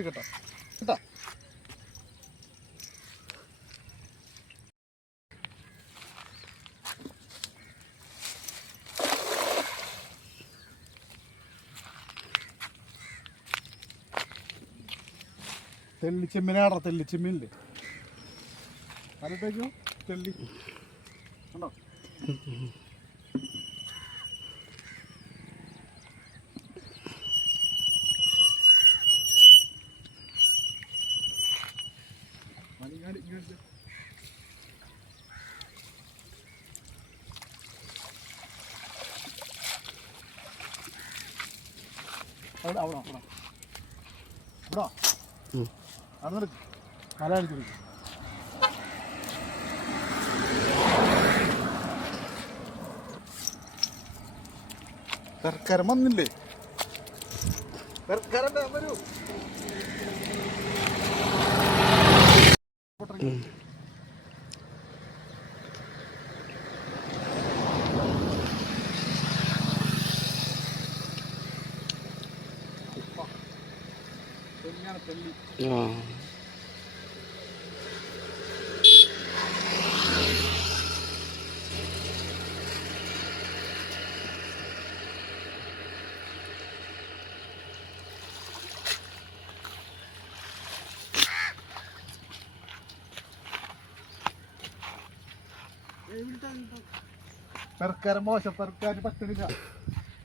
കേട്ടോ കേട്ടോ തെള്ളിച്ചെമ്മീനാടാ തെള്ളിച്ചെമ്മീനില്ലേ അതിട്ടേക്കോ തെള്ളി കണ്ടോ അവിടെ അവിടെ അവിടെ ഇവിടെ അവിടെ നടക്കും മല അടിച്ചു കർക്കരം വന്നില്ലേ കർക്കരം വരൂ തെള്ളി പെർക്കാരം മോശം പെർക്കാര് പറ്റണില്ല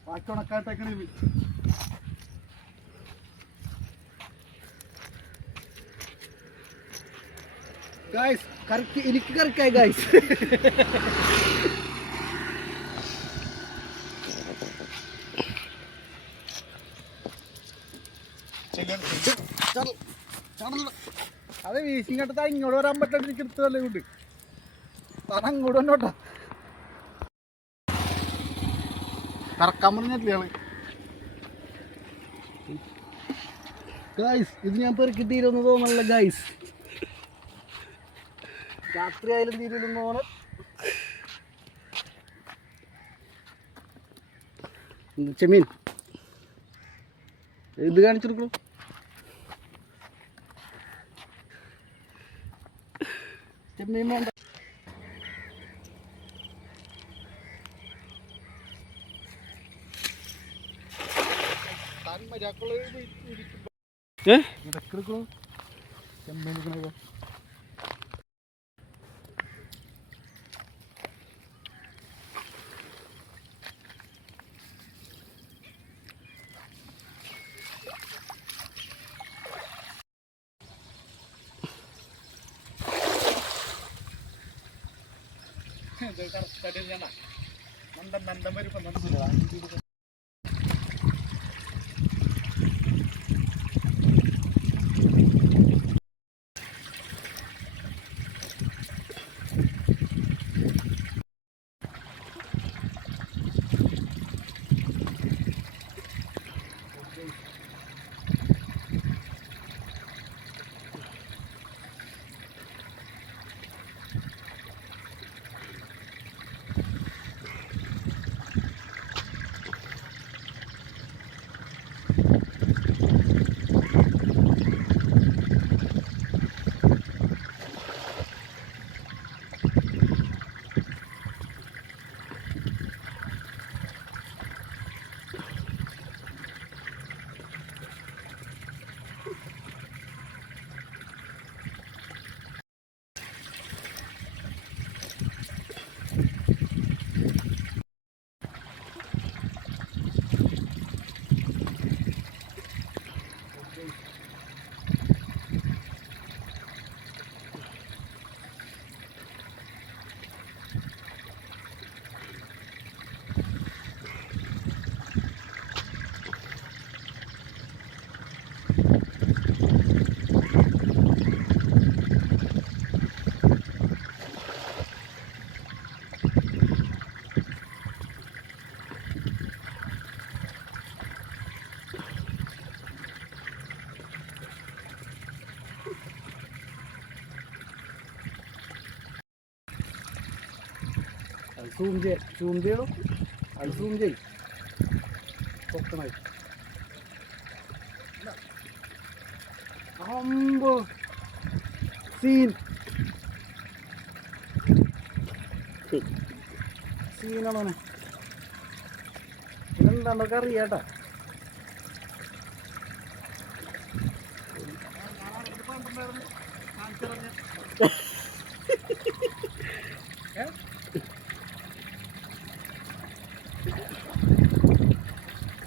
ബാക്കി ഉണക്കാട്ടേക്കണേ ഗായ്സ് കറക്റ്റ് എനിക്ക് കറക്റ്റായി ഗായ്സ് അതെ വീശിങ്ങോട്ട് ഇങ്ങോട്ട് വരാൻ പറ്റാണ്ട് എടുത്തതല്ലേ കൊണ്ട് താൻ അങ്ങോട്ട് വന്നോട്ടോ കറക്കാൻ പറഞ്ഞില്ലേ ആള് ഗായ്സ് ഇത് ഞാൻ പെറുക്കിട്ടീരെന്ന് തോന്നല്ല ഗായ്സ് രാത്രി ആയാലും തീരുന്ന പോലെ ചെമ്മീൻ ഇത് കാണിച്ചെടുക്കണു ചെമ്മീൻ വേണ്ട ഇടക്കെടുക്കണോ ചെമ്മീൻ എടുക്കണോ നണ്ടൻ വരുമ്പോ zoom ചെയ്യണം അത് zoom ചെയ്യും പൊക്കണായി അമ്പോ സീൻ സീനാണ്. ഇതെന്താണ്ടൊക്കെ അറിയാട്ടാ.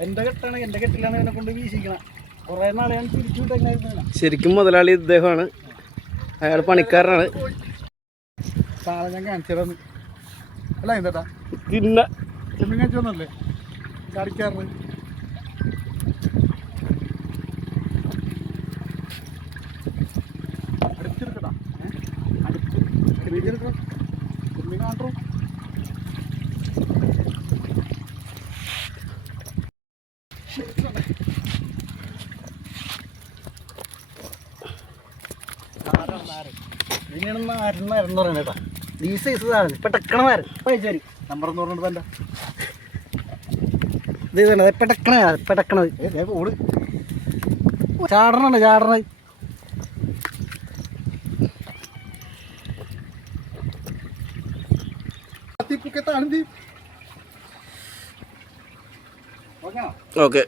എന്റെ കെട്ടാണ്, എന്റെ കെട്ടിലാണ് എന്നെ കൊണ്ട് വീശിക്കണം. കുറെ നാളെ ഞാൻ തിരിച്ചു വിട്ടേക്കണായിരുന്നു. ശരിക്കും മുതലാളി ഇദ്ദേഹമാണ്, അയാൾ പണിക്കാരനാണ്. സാധനം ഞാൻ കാണിച്ചതാണ്. അല്ല എന്താ തിന്ന ചെമ്മീൻ കാണിച്ചു വന്നല്ലേ ചാടിക്കാറിന്. അടുത്തെടുക്കട്ടാ, അടുത്തെടുക്കണം. ചെമ്മീൻ കാണോ ഇതിനാണ് നാരെന്ന് പറയുന്നത് കേട്ടോ. ഈ സൈസ് സാധനം പെട്ടക്കണ നാരൻ പൈസരി നമ്പർ എന്ന് പറഞ്ഞിട്ട് തന്നെ ഇത് ഇതന്നെ പെട്ടക്കണത് ഓട് ചാടണ താഴ്ത്തി. ഓക്കെ.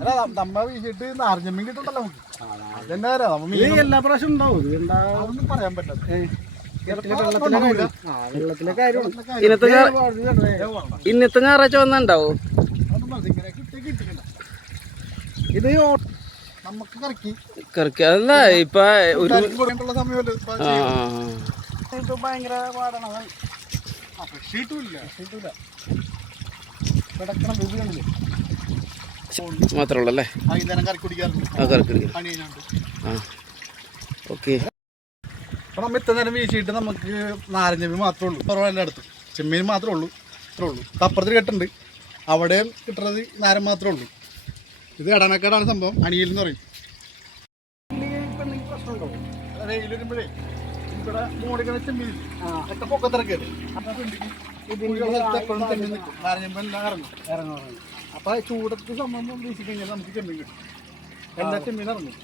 അല്ല നമ്മ വീശിട്ട് നാരഞ്ഞമ്മീൻ കിട്ടണ്ടല്ലോ നമുക്ക്. അതെന്നെ എല്ലാ പ്രാവശ്യം ഉണ്ടാവും. അതൊന്നും പറയാൻ പറ്റാതെ വെള്ളത്തിലെ കാര്യമാണ്. ഇന്നത്തെ ഞായറാഴ്ച വന്നുണ്ടാവോ ഇത്? നമുക്ക് കറക്കി അതല്ല ഇപ്പൊ ഒരു സമയമല്ലേ ഭയങ്കര പാടാണ്. മാത്രമേ ഉള്ളല്ലേ കറക്കി കുടിക്കാറുണ്ട്. ഓക്കെ. അപ്പോൾ നമ്മൾ ഇത്ര നേരം വീശിയിട്ട് നമുക്ക് നാരഞ്ഞമ്മീൻ മാത്രമേ ഉള്ളൂ. കുറവല്ല അടുത്ത് ചെമ്മീൻ മാത്രമേ ഉള്ളൂ. ഇത്രേ ഉള്ളൂ. അപ്പുറത്തിൽ കെട്ടുണ്ട്, അവിടെയും കിട്ടുന്നത് നാരൻ മാത്രമേ ഉള്ളൂ. ഇത് എടനക്കേടാണ് സംഭവം. അണിയിൽ എന്ന് പറയും. വെയിൽ വരുമ്പോഴേ ഇവിടെ മൂടിക്കുന്ന ചെമ്മീൻ ഒക്കെ പൊക്കത്തിറക്കല്ലേ, എപ്പോഴും ചെമ്മീൻ നിൽക്കും. നാരഞ്ഞമ്മ എല്ലാം ഇറങ്ങും. അപ്പോൾ ചൂടത്ത് സംഭവം വീശി കഴിഞ്ഞാൽ നമുക്ക് ചെമ്മീൻ കിട്ടും. എല്ലാ ചെമ്മീൻ ഇറങ്ങും.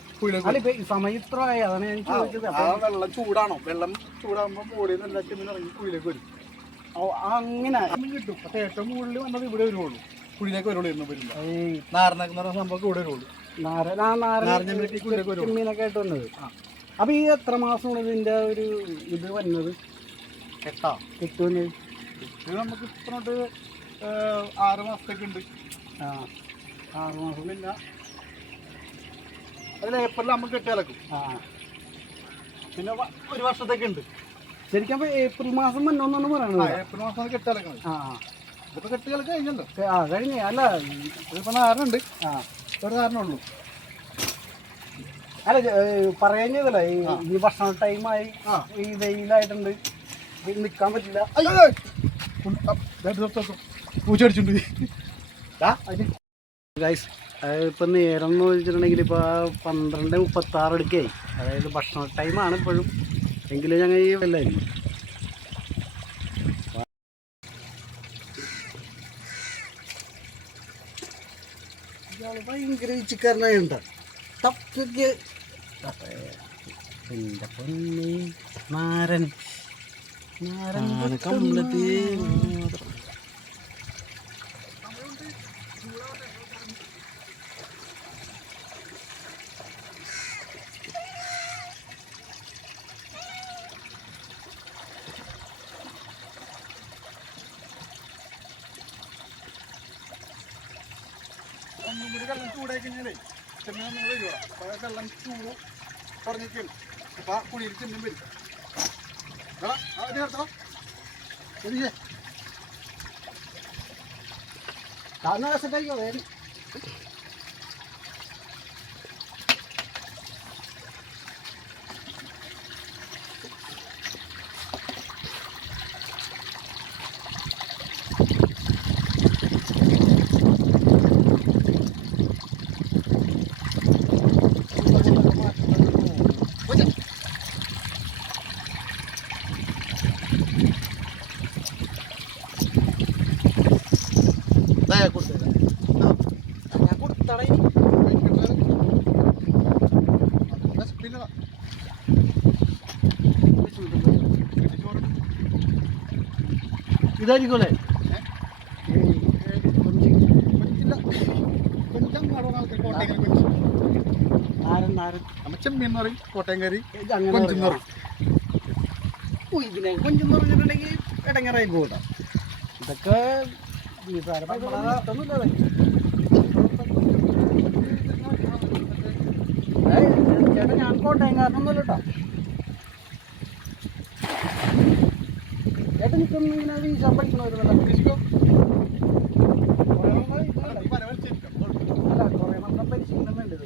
സമയം ഇത്ര ആയി, അതാണ് ഞാൻ ചോദിച്ചത്. വെള്ളം ചൂടാണോ? വെള്ളം ചൂടാകുമ്പോൾ മുകളിൽ നിന്ന് എല്ലാ ചെമ്മീൻ ഇറങ്ങി കുഴിയിലേക്ക് വരും. അങ്ങനെ കിട്ടും. പക്ഷേ ഏറ്റവും മുകളിൽ വന്നത് ഇവിടെ വരുവുള്ളൂ. കുഴിയിലേക്ക് വരുള്ളൂ. ഇരുന്ന് വരില്ല. നാരനൊക്കെ എന്ന് പറഞ്ഞ സംഭവം ഇവിടെ വരുള്ളൂ. ചെമ്മീനൊക്കെ ആയിട്ട് വന്നത്. അപ്പൊ ഈ എത്ര മാസമാണ് ഇതിന്റെ ഒരു ഇത് വരുന്നത്? കിട്ടുന്നത് ഇത് നമുക്ക് ഇത്രണ്ട് 6 മാസത്തേക്ക് ഉണ്ട്. 6 മാസം. പിന്നെ അതിൽ ഏപ്രിൽ നമുക്ക് കെട്ടിയാലക്കും. പിന്നെ 1 വർഷത്തേക്ക് ഉണ്ട്. ശരിക്കും ഏപ്രിൽ മാസം മുന്നോന്നാണ് പറയണത്. ഏപ്രിൽ മാസം കെട്ടിയാലക്കണം. ഇതിപ്പോ കെട്ടിയാലൊക്കെ കഴിഞ്ഞല്ലോ. കഴിഞ്ഞ അല്ല ഇതിപ്പോ നാരനുണ്ട്. ഒരു നാരനുള്ളൂ. അല്ല പറയാൻ ചെയ്തല്ല, ഈ ഭക്ഷണ ടൈമായി, ഈ വെയിലായിട്ടുണ്ട്, നിൽക്കാൻ പറ്റില്ല. പൂച്ചടിച്ചുണ്ട്. ഗൈസ് ഇപ്പം നേരം എന്ന് വെച്ചിട്ടുണ്ടെങ്കിൽ ഇപ്പോൾ 12:36 എടുക്കായി. അതായത് ഭക്ഷണ ടൈമാണ് ഇപ്പോഴും. എങ്കിലും ഞങ്ങൾ ഈ വെള്ളമായിരുന്നു. ഇയാൾ ഭയങ്കര ചിക്കറിനുണ്ട്. തപ്പിക്ക് എൻ്റെ പൊന്നി നാരൻ കംപ്ലീറ്റ് മാത്രം. ഒന്നും കൂടി വെള്ളം ചൂടായി കഴിഞ്ഞാലേ ചെമ്മീൻ നമ്മൾ വരുവാ. അപ്പോൾ വെള്ളം ചൂട് കുറഞ്ഞിരിക്കും. അപ്പോൾ കുഴിയിൽ ചെമ്മീൻ വരും. നേരത്തോ ശരിയേ സെറ്റായിക്കോ. കൊടുത്തേ കെട്ടാണ് ഇനി. ഇതായിരിക്കും അല്ലേ? ചെമ്മീൻ പറയും, കോട്ടയംകറി, അങ്ങനെ കൊഞ്ചെന്ന് പറയും. ഇതിനെ കൊഞ്ചെന്ന് പറഞ്ഞിട്ടുണ്ടെങ്കിൽ ഇടങ്ങറായി പോകട്ടോ. ഇതൊക്കെ ചേട്ടാ ഞാൻ കോട്ടയംകാരനൊന്നുമല്ല കേട്ടോ. ചേട്ടൻ നിൽക്കുന്ന ഇങ്ങനെ വീശാൻ പഠിക്കണമായിരുന്നല്ലോ. അല്ല കുറേ മാത്രം പരിശീലനം വേണ്ടത്.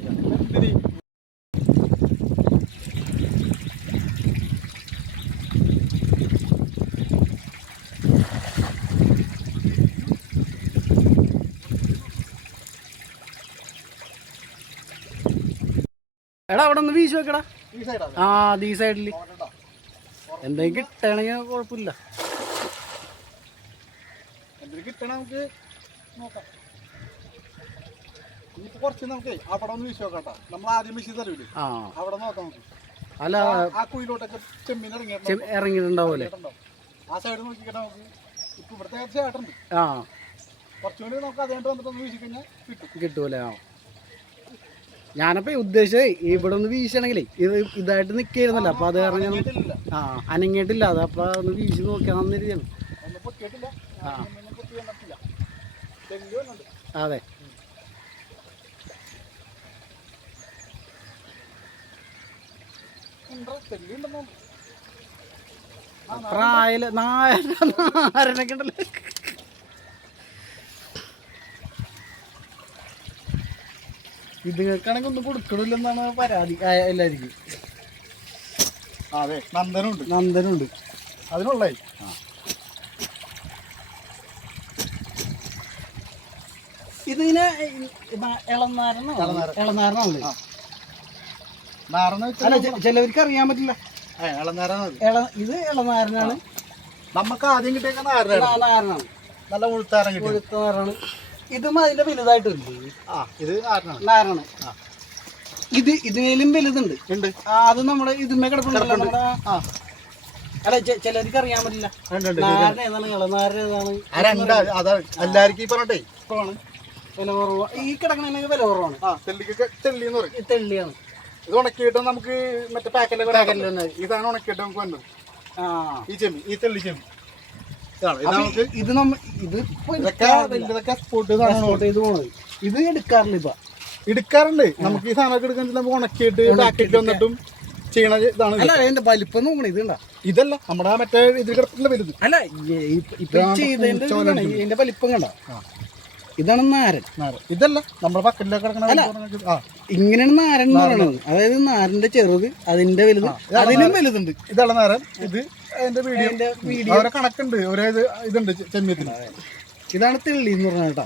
എടാ അവിടെ ഒന്ന് വീശി വെക്കടാ. ആ അത് ഈ സൈഡിൽ എന്തെങ്കിലും കിട്ടണമെങ്കിൽ കുഴപ്പമില്ല. എന്തെങ്കിലും കിട്ടണം നമുക്ക് നോക്കാം. ഇനിയിപ്പോ കുറച്ച് നമുക്ക് അവിടെ ഒന്ന് വീശി നോക്കാം. നമ്മൾ ആദ്യം വീശി തരൂല്ലേ, അവിടെ നോക്കാം നമുക്ക്. അല്ല ആ കുയിലോട്ടൊക്കെ ചെമ്മീൻ ഇറങ്ങിയിട്ടുണ്ടാവൂലേ? ആ സൈഡ് നോക്കിക്കട്ടെ നമുക്ക്. ഇപ്പൊ ഇവിടുത്തെ ചേട്ടുണ്ട്. ആ കുറച്ചുകൂടി നമുക്ക് അതുകൊണ്ട് വന്നിട്ടൊന്ന് വീശി കഴിഞ്ഞാൽ കിട്ടൂലേ? ആ ഞാനപ്പോ ഉദ്ദേശിച്ചത് ഇവിടെ ഒന്ന് വീശണമെങ്കിലേ ഇതായിട്ട് നിൽക്കായിരുന്നല്ലോ. അപ്പൊ അത് കാരണം ഞാൻ അനങ്ങിയിട്ടില്ല. അത് അപ്പൊ ഒന്ന് വീശി നോക്കിയാൽ നന്നിരിക്കണം. അതെ നാരനൊക്കെ ഉണ്ടല്ലോ. ഇതുങ്ങൾക്കാണെങ്കിൽ ഒന്നും കൊടുക്കണില്ലെന്നാണ് പരാതി എല്ലാവർക്കും. അതെ നന്ദനുണ്ട്, നന്ദനുണ്ട് അതിനുള്ളേ. ഇതിങ്ങനെ ഇളനാരനാണല്ലേ? അല്ല ചിലവർക്ക് അറിയാൻ പറ്റില്ല. ഇത് ഇളനാരനാണ്. നമുക്ക് ആദ്യം കിട്ടിയ നാരനാണ്, നല്ല മുഴുത്താരം കിട്ടിയ നാരാണ്. ഇതും അതിന്റെ വലുതായിട്ടുണ്ട്. ഇത് നാരാണ്. ഇതിനേലും വലുതുണ്ട്. അത് നമ്മുടെ ഇതുമേ കിടപ്പുണ്ടല്ലോ. അല്ല ചിലർക്ക് അറിയാൻ പറ്റില്ല നാരൻ ഏതാണ് ഇളനാരൻ ഏതാണ്. എല്ലാവർക്കും ഈ പറഞ്ഞേ വില കുറവ്. ഈ കിടക്കണ വില കുറവാണ്. തെള്ളിയാണ്. ഇത് ഉണക്കിയിട്ട് നമുക്ക് മറ്റേ പാക്കറ്റിൽ ഇതാണ് ഉണക്കിയിട്ട് നമുക്ക് വേണ്ടത്. ഈ ചെമ്മി, ഈ തെള്ളി ചെമ്മി ഇത് എടുക്കാറില്ല. ഇപ്പൊ എടുക്കാറുണ്ട്. നമുക്ക് ഈ സാധനമൊക്കെ എടുക്കാൻ നമുക്ക് ഉണക്കിയിട്ട് പാക്കറ്റ് വന്നിട്ടും ചെയ്യണ ഇതാണ്. അല്ല അതിന്റെ വലിപ്പം നോക്കണം. ഇതുണ്ടാ ഇതല്ല നമ്മുടെ മറ്റേ ഇത് കിടപ്പില്ല വലുത്. അല്ല ഇതിന്റെ വലിപ്പം കണ്ട. ഇതാണ് നാരൻ. ഇതല്ല നമ്മുടെ പക്കറ്റിലൊക്കെ കിടക്കണ. ഇങ്ങനെയാണ് നാരൻ എന്ന് പറയുന്നത്. അതായത് നാരന്റെ ചെറുത്, അതിന്റെ വലുത്, അതിനും വലുതുണ്ട്. ഇതാണ് നാരൻ. ഇത് അതിന്റെ വീഡിയോ ഓരോ കണക്കുണ്ട്, ഓരോ ഇതുണ്ട് ചെമ്മീത്തിന്. ഇതാണ് തെള്ളി എന്ന് പറഞ്ഞ കേട്ടോ.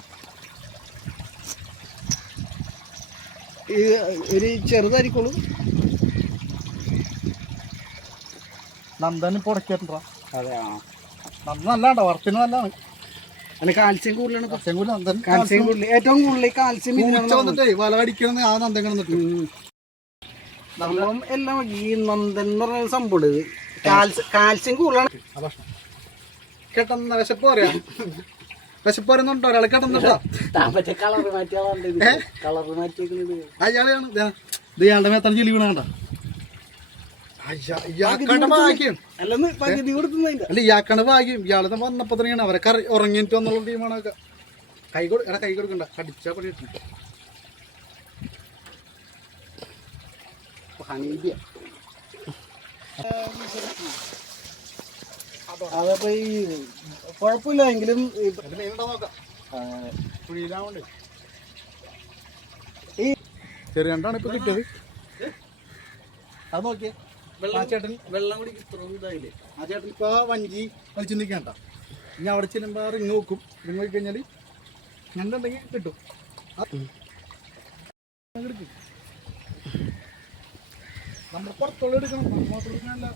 ഒരു ചെറുതായിരിക്കുള്ളൂ. നന്ദൻ ഇപ്പൊ ഉടക്കിട്ടുണ്ടോ? അതെ. നന്ദൻ നല്ലതാണ്ടോ, വർത്തിന് നല്ലതാണ്. അതിന് കാൽസ്യം കൂടുതലാണ്. കാൽസ്യം കൂടുതൽ ഏറ്റവും കൂടുതൽ കാൽസ്യം വന്നിട്ടേ വല അടിക്കണമെന്ന് ആ നന്ദൻ കിടന്നിട്ട് സംഭവം എല്ലാം. ഈ നന്ദൻ എന്ന് പറഞ്ഞ സംഭവം കാൽസ്യം കൂടുതലാണ്. കേട്ടെന്ന വിശപ്പ് പറയാ, വിശപ്പ് പറയുന്നുണ്ടോ ഒരാൾ കേട്ടോ? കളറ് മാറ്റിയാളുണ്ട്. കളറ് മാറ്റിയത് അയാളെയാണ്. ഇത് ഇയാളുടെ മേത്താണ് ചെലി വീണ കണ്ട. അല്ല ഇയാക്കാണ് ഭാഗ്യം. ഇയാള് വന്നപ്പോ തന്നെയാണ് അവരൊക്കെ ഉറങ്ങിയിട്ട് വന്നുള്ള ടീമാണ്. കൈ കൊടുക്കണ്ട, കടിച്ചാ പണി കിട്ടും. അതപ്പോ ഈ കുഴപ്പമില്ല എങ്കിലും ഈ ചെറിയ രണ്ടാണ് ഇപ്പൊ കിട്ടിയത്. അത് നോക്കിയേ, ചേട്ടൻ വെള്ളം കൂടി ഇതായില്ലേ? ആ ചേട്ടൻ ഇപ്പൊ വഞ്ചി വലിച്ചു നിൽക്കണ്ട. ഇനി അവിടെ ചെല്ലുമ്പോ റിങ് നോക്കും. റിങ് നോക്കി കഴിഞ്ഞാൽ ഞണ്ടുണ്ടെങ്കിൽ കിട്ടും. നമ്മൾ പുറത്തുള്ള എടുക്കണം, മാത്രം എടുക്കാനല്ല.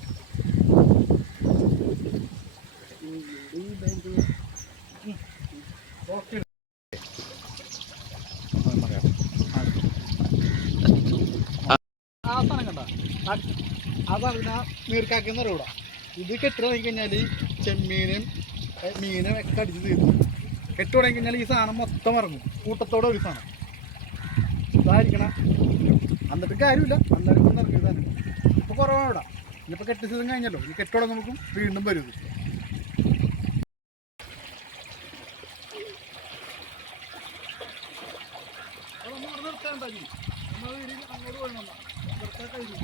ഓക്കെ അതാണ് ഞാൻ നീർക്കാക്കുന്ന ഇവിടെ ഇത് കെട്ടി തുടങ്ങി കഴിഞ്ഞാൽ ചെമ്മീനും മീനും ഒക്കെ അടിച്ച് തീർന്നു. കെട്ടി തുടങ്ങി കഴിഞ്ഞാൽ ഈ സാധനം മൊത്തം ഇറങ്ങും കൂട്ടത്തോടെ ഒരു സാധനം ഇതായിരിക്കണം. എന്നിട്ട് കാര്യമില്ല, അന്നേരം കൊണ്ട് ഇറങ്ങി സാധനം ഇപ്പോൾ കുറവാണ് ഇവിടെ. ഇനിയിപ്പോൾ കെട്ടി സീസൺ കഴിഞ്ഞല്ലോ, ഈ കെട്ടി തുടങ്ങുമ്പോൾ വീണ്ടും വരും ഇത്. അങ്ങോട്ട് പോകണം കഴിഞ്ഞു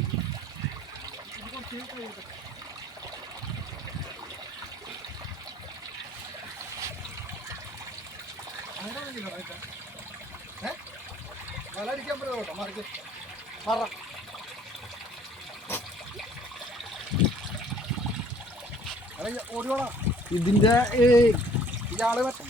കുറച്ച് കഴിയട്ടെ. വല അടിക്കാൻ പറ്റുമോ കേട്ടോ, മറിക്ക് മറ ഓടിയോളാം. ഇതിന്റെ ഇയാള് പറ്റും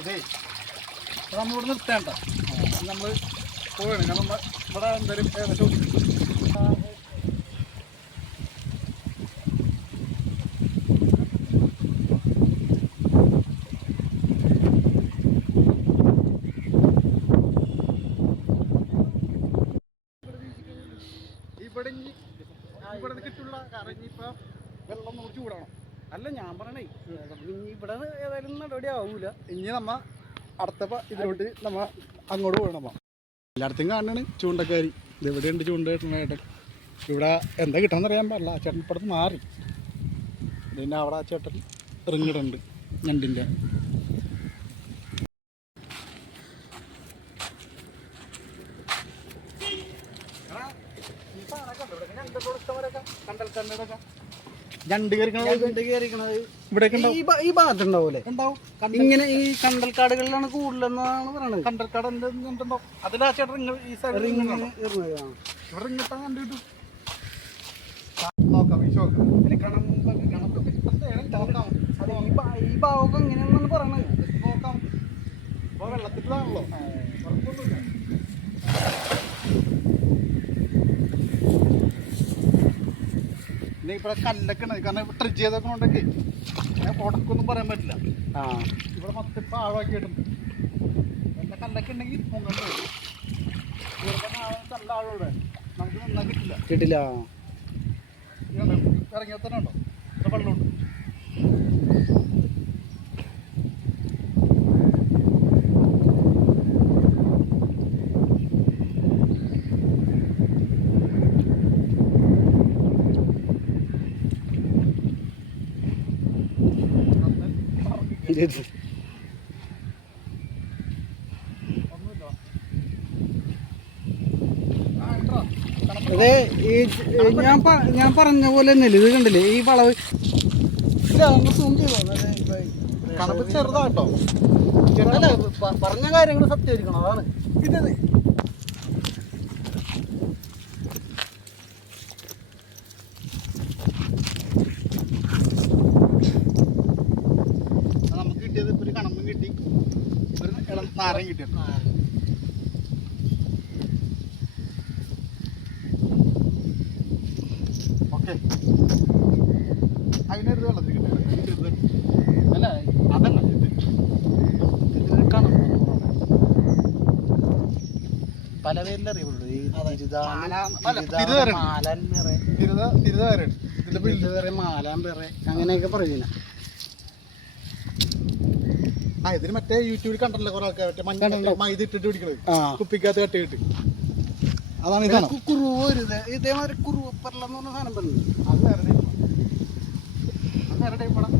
ഇതേ നമ്മളിവിടെ നിർത്തേണ്ട, നമ്മൾ പോവുകയാണ്. നമ്മൾ ഇവിടെ എന്തായാലും ഏകദേശം ഇവിടെ കിട്ടുള്ള കാരണം ഇനിയിപ്പോൾ വെള്ളം നമ്മൾ ചൂടാണം. അല്ല ഞാൻ പറയണേ ഇവിടെ ഏതായാലും നടപടി ആവൂല. ഇനി നമ്മ അടുത്ത ഇതിലോട്ട് നമ്മ അങ്ങോട്ട് പോകണം. എല്ലായിടത്തും കാണാണ് ചൂണ്ടക്കാരി. ഇതെവിടെയുണ്ട് ചൂണ്ട കിട്ടണേട്ടൻ. ഇവിടെ എന്താ കിട്ടണമെന്ന് അറിയാൻ പാടില്ല. ആ ചേട്ടൻ ഇപ്പുറത്ത് മാറി. പിന്നെ അവിടെ ആ ചേട്ടൻ റിങ്ങിടുണ്ട് ഞണ്ടിൻ്റെ. ഞണ്ട് കയറിക്കണത് ഇവിടെ ഈ ഭാഗത്തുണ്ടാവൂലേ? ഉണ്ടാവും. ഇങ്ങനെ ഈ കണ്ടൽക്കാടുകളിലാണ് കൂടുതലെന്നാണ് പറയണത്. കണ്ടൽക്കാട് എന്തുണ്ടാവും. അതിലാ ചേട്ടൻ ഈ സൈഡിൽ ഇവിടെ ഇങ്ങിട്ടാ കണ്ടു കിട്ടും. നോക്കാം ഈ ഷോക്ക് ഈ ഭാഗമൊക്കെ എങ്ങനെയാണെന്നാണ് പറയണത്. നോക്കാം. ഇപ്പോൾ വെള്ളത്തിലാണല്ലോ, കുഴപ്പമൊന്നുമില്ല. പിന്നെ ഇവിടെ കല്ലൊക്കെ ഉണ്ട്. കാരണം ട്രിഡ്ജ് ചെയ്തൊക്കെ ഉണ്ടെങ്കിൽ ഉടക്കൊന്നും പറയാൻ പറ്റില്ല. ഇവിടെ മൊത്തം ഇപ്പം ആഴമാക്കിയിട്ടുണ്ട്. എല്ലാ കല്ലൊക്കെ ഉണ്ടെങ്കിൽ പൊങ്ങണ്ട് വരും. ഇവിടെ നല്ല ആഴോടെ നമുക്ക് നിന്നാൽ കിട്ടില്ല. ഇറങ്ങിയാൽ തന്നെ ഉണ്ടോ ഇവിടെ വെള്ളമുണ്ട്. അതെ ഞാൻ പറഞ്ഞ പോലെ തന്നെയല്ലേ ഇത് കണ്ടില്ലേ ഈ വളവ്. കണക്ക് ചെറുതാട്ടോ. അല്ല പറഞ്ഞ കാര്യങ്ങൾ സത്യമായിരിക്കണം, അതാണ് ഇത്. നമുക്ക് കിട്ടിയത് ഇപ്പൊ ഒരു കണമ്പും കിട്ടി, ഒരു ഇളം നാരം കിട്ടിയത്. ഓക്കെ, അതിനൊരു വെള്ളത്തിൽ കിട്ടിയത്. അല്ല അതല്ല പല പേരിൽ അറിയുള്ളൂ. മാലാൻ പേരെ അങ്ങനെയൊക്കെ പറയുന്ന. ആ ഇതിന് മറ്റേ യൂട്യൂബിൽ കണ്ടല്ലോ കുറെ ആൾക്കാർ മറ്റേ മഞ്ഞ മൈദ ഇട്ടിട്ട് പിടിക്കണത്, കുപ്പിക്കകത്ത് കട്ടിയിട്ട്. അതാണ് ഇതാണ് കുറുവ്. ഇതേമാതിരി കുറുവപ്പറലെന്ന് പറഞ്ഞ സാധനം പറഞ്ഞത്. അത് വേറെ അത് വേറെ ടൈപ്പ് പടം.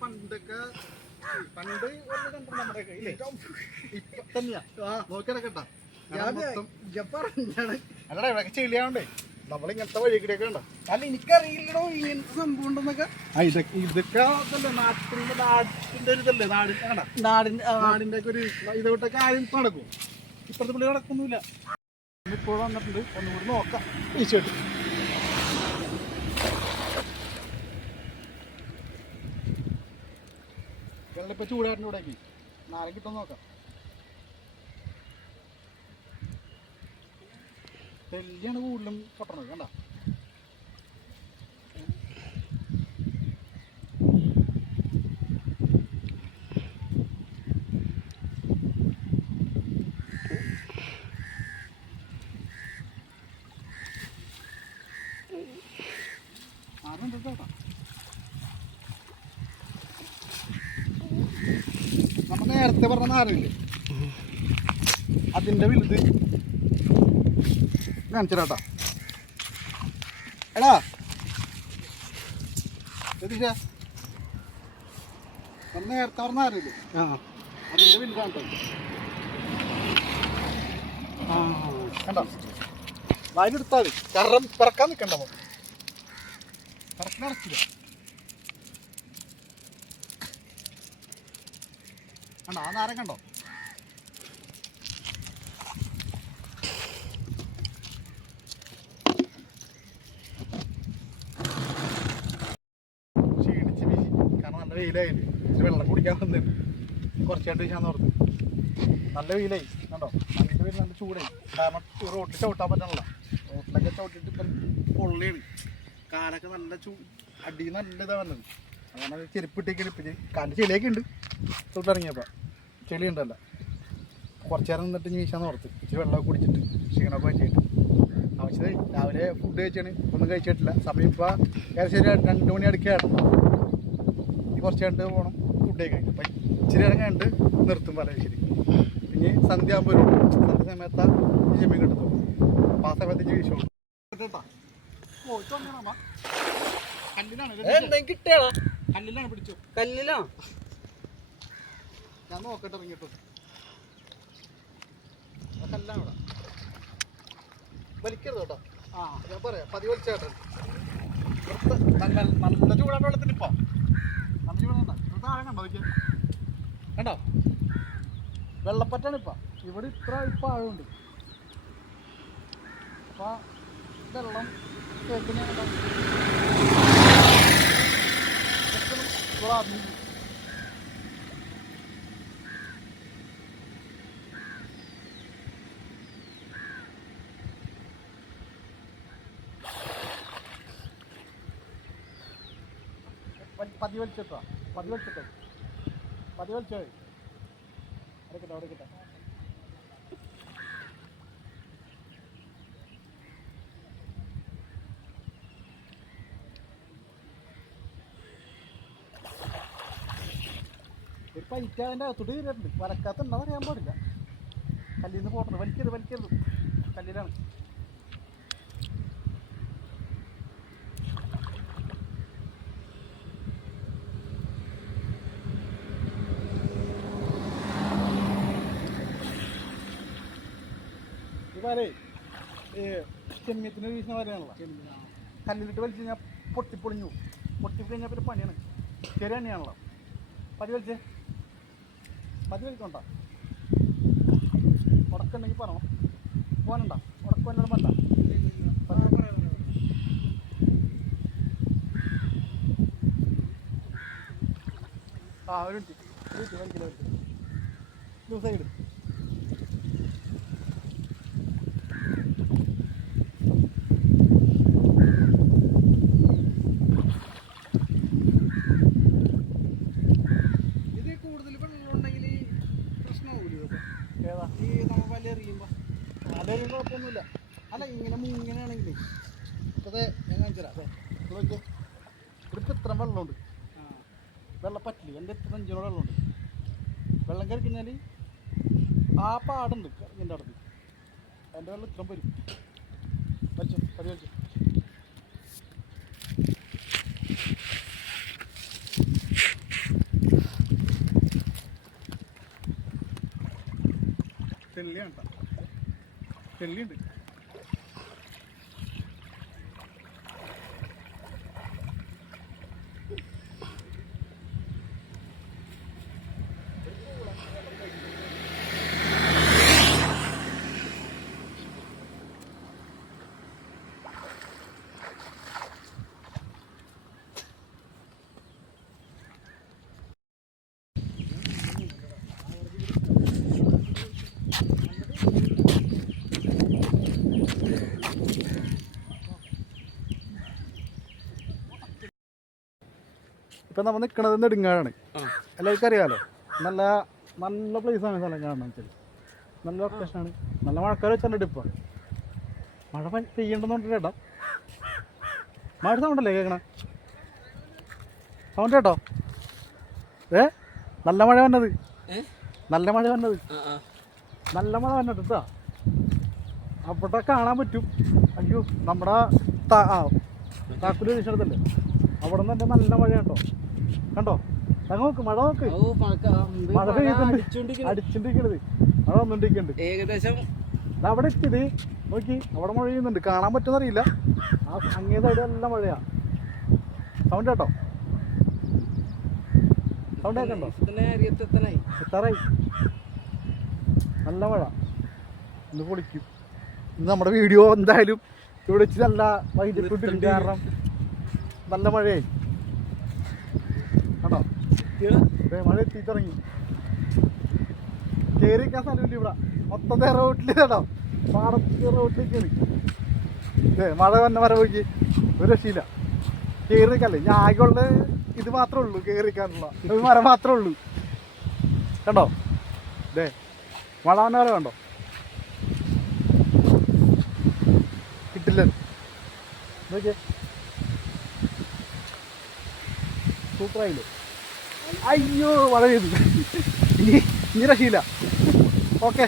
പണ്ടൊക്കെ പണ്ട് നമ്മുടെയൊക്കെ ഇല്ലേ ഇപ്പൊ തന്നെയാ നോക്കിടക്കട്ടാ. അല്ലടാ ഇവിടെ ചെളിയാവണ്ടേ നമ്മളിങ്ങനത്തെ വഴിക്കിടയൊക്കെ ഉണ്ടോ. അല്ല എനിക്കറിയില്ലടോ ഇങ്ങനത്തെ സംഭവം ഉണ്ടെന്നൊക്കെ. ഇതൊക്കെ നാട്ടിന്റെ ഒരു ഇതല്ലേ, നാടിന്റെ ഒക്കെ ഒരു ഇതോട്ടൊക്കെ ആരും നടക്കും. ഇപ്പഴത്തെ പുള്ളി നടക്കൊന്നുമില്ല. ഇപ്പോൾ വന്നിട്ടുണ്ട്, ഒന്നുകൂടി നോക്കാം ഈശോട്ട്. വെള്ളം ഇപ്പൊ ചൂടായിരുന്നു ഇവിടേക്ക് നാളെ കിട്ടുമെന്ന് നോക്കാം. തെല്ലിയാണ് കൂടുതലും പൊട്ടണത് കണ്ട. നമ്മൾ നേരത്തെ പറഞ്ഞ നാരില്ലേ, അതിൻ്റെ വലുത് കാണിച്ചാട്ടാ. എടാ എത്തിച്ചാ നമ്മൾ നേരത്തെ പറഞ്ഞ നാരില്ലേ, അതിൻ്റെ വലുത് കാണിട്ടോ. കണ്ടോ, വായിലെടുത്താൽ മതി, കാരണം പിറക്കാൻ നിൽക്കണ്ട. പിറക്കാൻ അടച്ചില്ല. കണ്ടോ ആ നാരം കണ്ടോ. ക്ഷീണിച്ച് വീശി, കാരണം നല്ല വെയിലായില്ലേ. ഇച്ചിരി വെള്ളം കുടിക്കാൻ വന്നിട്ട് കുറച്ചായിട്ട് വീശാന്ന് ഓർത്ത്. നല്ല വെയിലായി കണ്ടോ. അതിൻ്റെ പേര് നല്ല ചൂടായി, കാരണം റോട്ടിൽ ചവിട്ടാൻ പറ്റണല്ലോ. റോട്ടിലൊക്കെ ചവിട്ടിട്ട് ഇപ്പം പൊള്ളിയാണ്. കാലൊക്കെ നല്ല അടി നല്ല ഇതാണ് വന്നത്. അങ്ങനെ ചെരുപ്പിട്ടേക്ക് എടുപ്പിച്ച് കാലിൽ ചെളിയൊക്കെ ഉണ്ട്. തൊട്ടിറങ്ങിയപ്പോൾ ചെളി ഉണ്ടല്ലോ. കുറച്ച് നേരം നിന്നിട്ട് വീശാന്ന് ഓർത്ത്. ഇച്ചിരി വെള്ളമൊക്കെ കുടിച്ചിട്ട് ക്ഷീണമൊക്കെ വെച്ചിട്ട് ആവശ്യമായി. രാവിലെ ഫുഡ് കഴിച്ചാണ്, ഒന്നും കഴിച്ചിട്ടില്ല. സമയം ഇപ്പോൾ ഏകദേശം 2 മണി അടുക്കുകയാണ്. ഇനി കുറച്ച് കണ്ട് പോകണം ഫുഡ് കഴിക്കാൻ. അപ്പം ഇച്ചിരി നേരം കണ്ട് നിർത്തും പല ശരി. പിന്നെ സന്ധ്യ ആകുമ്പോൾ വരും. സന്ധ്യ സമയത്താണ് ഈ ചെമ്മീൻ കിട്ടുന്നത്. അപ്പം ആ സമയത്ത് വീശുള്ളൂ കേട്ടാ. കല്ലിലാണ് പിടിച്ചു. കല്ലിലാണോ? ഞാൻ നോക്കട്ടെ ഇറങ്ങിട്ടോ. കല്ലാണ് ഇവിടെ. വലിക്കരുത് കേട്ടോ. ഞാൻ പറയാം, പതി വലിച്ചേട്ടെ. നല്ല ചൂടാണ് വെള്ളത്തിന്. ഇപ്പം നല്ല ചൂടാണ്. താഴെ കണ്ടോ നോക്കിയാൽ കണ്ടോ, വെള്ളപ്പറ്റാണ് ഇപ്പം. ഇവിടെ ഇപ്പം ആഴമുണ്ട്. അപ്പം വെള്ളം കേൾക്കുന്ന പതി വലിച്ചിട്ടോ. പതി വലിച്ചിട്ടോ. പതി വലിച്ചോ. അടക്കട്ടെ അടക്കട്ടെ. ഒരു പൈറ്റ അതിൻ്റെ അകത്തോട്ട് കയറിയിട്ടുണ്ട്. വലക്കാത്തുണ്ടെന്ന് അറിയാൻ പാടില്ല. കല്ലിൽ നിന്ന് പോട്ടത്. വലിക്കരുത് വലിക്കരുത്. കല്ലിലാണ്. ഇതാരേ ചെമ്മീത്തിന് വീശുന്ന വരെയാണല്ലോ. കല്ലിലിട്ട് വലിച്ച് കഴിഞ്ഞാൽ പൊട്ടിപ്പൊളിഞ്ഞു. പൊട്ടിക്കഴിഞ്ഞാൽ പിന്നെ പണിയാണ്. ചെറിയ എണ്ണയാണല്ലോ. പതി വലിച്ചേ. പതി വലിക്കണ്ട. ഉടക്കുണ്ടെങ്കിൽ പറയണം. പോകണ്ട. ഉടക്കം വല്ലതും വേണ്ട. ഒരു മിനിറ്റ് വലിക്കില്ല. ദിവസം ഇടും. കുഴപ്പമൊന്നുമില്ല. അല്ല ഇങ്ങനെ ഇങ്ങനെയാണെങ്കിലേ അതെ ഞാൻ കാണിച്ചു തരാം. നോക്കിയേ, ഇവിടുത്തെ ഇത്ര വെള്ളമുണ്ട്. വെള്ളം പറ്റില്ല. എൻ്റെ ഇത്ര അഞ്ചോളം വെള്ളമുണ്ട്. വെള്ളം കയറി കഴിഞ്ഞാൽ ആ പാടുണ്ട് ഇതിൻ്റെ അടുത്ത്. എൻ്റെ വെള്ളം ഇത്രയും വരും. വലിച്ചു പതി വലിച്ചു. തെള്ളിയാണ് കേട്ടോ. തെള്ളിയുണ്ട്. ഇപ്പം നമ്മൾ നിൽക്കണത് നെടുങ്ങാടാണ്. എല്ലാവർക്കും അറിയാമല്ലോ. നല്ല നല്ല പ്ലേസാണ് സ്ഥലം കാണണം വെച്ചാൽ. നല്ല ലൊക്കേഷനാണ്. നല്ല മഴക്കാലം വെച്ചിട്ടുണ്ട്. ഇപ്പം മഴ പെയ്യണ്ടെന്ന് ചേട്ടാ. മഴ സൗണ്ടല്ലേ കേൾക്കണ? സൗണ്ട് കേട്ടോ? നല്ല മഴ വന്നത്, നല്ല മഴ വന്നത്, നല്ല മഴ വന്നത് കേട്ടോ. അവിടെ കാണാൻ പറ്റും. അയ്യോ, നമ്മുടെ താക്കൂല് പ്രദേശത്തല്ലേ, അവിടെ നിന്ന് നല്ല മഴ കേട്ടോ. കണ്ടോ? നോക്ക്, മഴ നോക്ക്, മഴ പെയ്യുന്നുണ്ട്, അടിച്ചിട്ടിരിക്കണത്, മഴ വന്നിട്ടിരിക്കുന്നുണ്ട്. ഏകദേശം അവിടെ എത്തിയത് നോക്കി, അവിടെ മഴ പെയ്യുന്നുണ്ട്. കാണാൻ പറ്റുമെന്നറിയില്ല. ആ അങ്ങേ സൈഡ് നല്ല മഴയാ. സൗണ്ട് കേട്ടോ? സൗണ്ട് കേൾക്കണ്ടോ? എത്താറായി. നല്ല മഴ. ഇന്ന് പൊളിക്കും. ഇന്ന് നമ്മുടെ വീഡിയോ എന്തായാലും ഇവിടെ വെച്ച് നല്ല വൈകിട്ടുണ്ട്. കാരണം നല്ല മഴയായി. ആണോ? മഴ എത്തിത്തുടങ്ങി. കയറിക്കാൻ സ്ഥലമില്ല ഇവിടെ. മൊത്തത്തെ റോട്ടില് കേട്ടോ, പാടത്ത് റോട്ടിലേക്കാണ്. മഴ വന്ന മരം നോക്കി, ഒരു രക്ഷയില്ല. കയറിക്കല്ലേ, ഞാൻ ആകെയുള്ള ഇത് മാത്രമേ ഉള്ളൂ, കയറിക്കാനുള്ള ഒരു മരം മാത്രമേ ഉള്ളൂ. കണ്ടോ? മഴ വന്ന മരം കണ്ടോ? കിട്ടില്ല. നോക്കിയേ, സൂപ്പറായില്ലേ? അയ്യോ, മഴ പെയ്തു. ഇനി രക്ഷയില്ല. ഓക്കെ.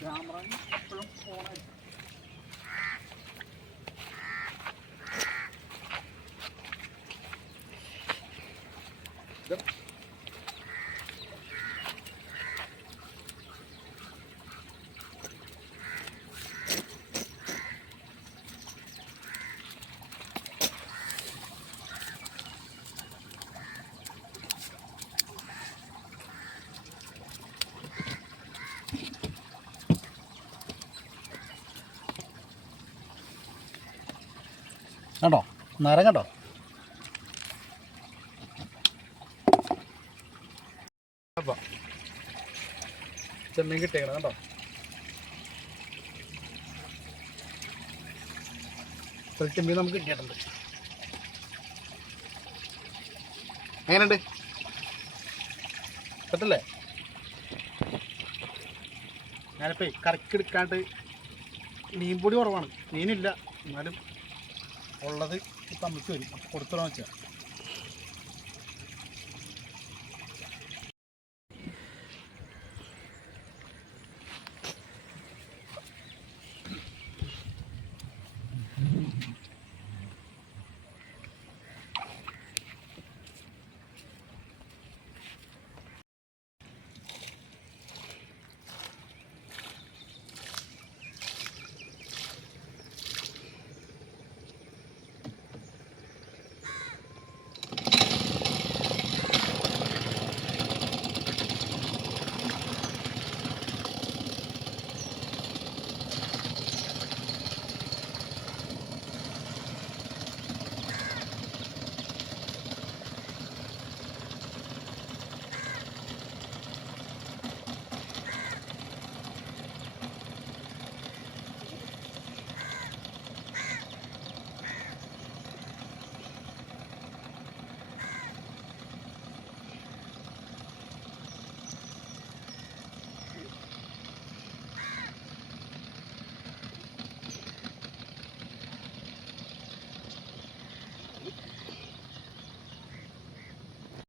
ക്യാമറ എപ്പോഴും ഓണായിരിക്കും. കണ്ടോ? മരം കണ്ടോ? ചെമ്മീൻ കിട്ടിയേക്കണം. കണ്ടോ? ചെമ്മീൻ നമുക്ക് കിട്ടിയിട്ടുണ്ട്. എങ്ങനെയുണ്ട്? പറ്റല്ലേ? ഞാനിപ്പോൾ കറക്കി എടുക്കാണ്ട് മീൻ പൊടി കുറവാണ്, മീനില്ല. എന്നാലും ഉള്ളത് ഇപ്പം അമ്മയ്ക്ക് വരും, കൊടുത്തോളാൻ വെച്ചാൽ.